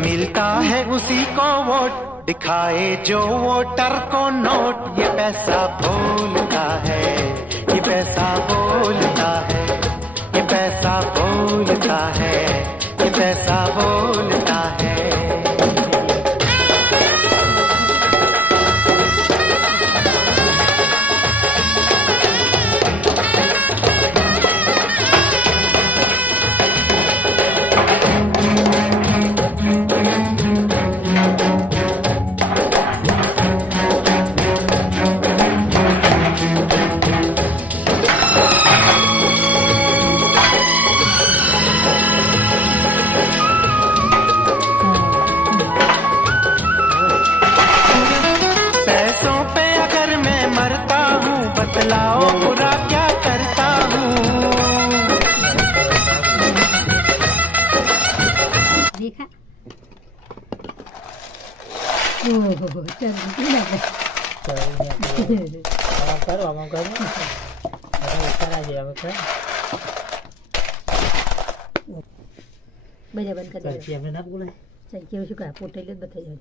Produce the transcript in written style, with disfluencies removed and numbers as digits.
मिलता है उसी को वोट, दिखाए जो वोटर को नोट। ये पैसा बोलता है, ये पैसा बोलता है, ये पैसा बोलता है, ये पैसा बोलता है। बतलाओ बुरा क्या करता हूँ। देखा ओहो चल लगा करो हम करो करा दिया बता बजा बंद कर दे हमने ना बोला चाहिए उसको पोटेल बताइए।